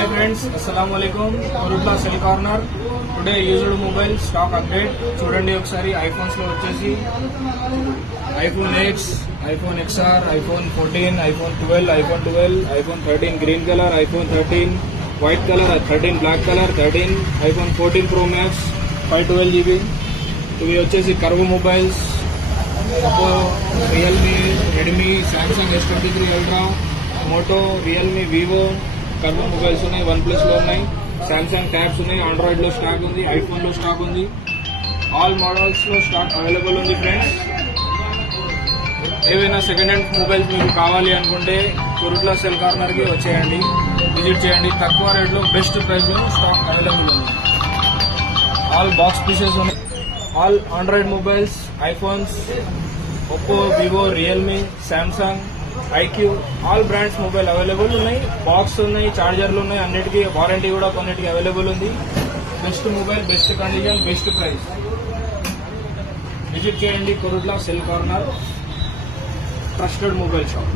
Hi friends, Assalamu alaikum. Kurutla Cell Corner. Today used mobile stock update. చూడండి ఒకసారి iPhones లో వచ్చేసి iPhone X, iPhone XR, iPhone 14, iPhone 12, iPhone 12, iPhone 13 green colour, iPhone 13 white colour, 13 black colour, 13 iPhone 14 Pro Max 512 GB. ఇవి వచ్చేసి curve mobiles, Oppo, Realme, Redmi, Samsung S23 ultra, Moto, Realme, Vivo curve mobiles ఉన్నాయి. OnePlus లో ఉన్నాయి, Samsung tabs ఉన్నాయి, Android లో stock ఉంది, iPhone లో stock ఉంది, ఆల్ మోడల్స్ లో స్టాక్ అవైలబుల్ ఉంది. ఫ్రెండ్స్, ఏవైనా సెకండ్ హ్యాండ్ మొబైల్స్ మీకు కావాలి అనుకుంటే కురుట్ల సెల్ కార్నర్ కి వచ్చేయండి, విజిట్ చేయండి. తక్కువ రేట్ లో బెస్ట్ ప్రైస్ లో స్టాక్ అవైలబుల్ ఉంది. ఆల్ బాక్స్ పీసెస్ ఉన్నాయి. All Android mobiles, iPhones, Oppo, Vivo, Realme, Samsung, iQOO, all brands mobile available ఉన్నాయి. బాక్స్ ఉన్నాయి, చార్జర్లు ఉన్నాయి, అన్నిటికీ వారంటీ కూడా కొన్నిటికి అవైలబుల్ ఉంది. Best mobile, best condition, best price. Visit చేయండి Kurutla cell corner, trusted mobile shop.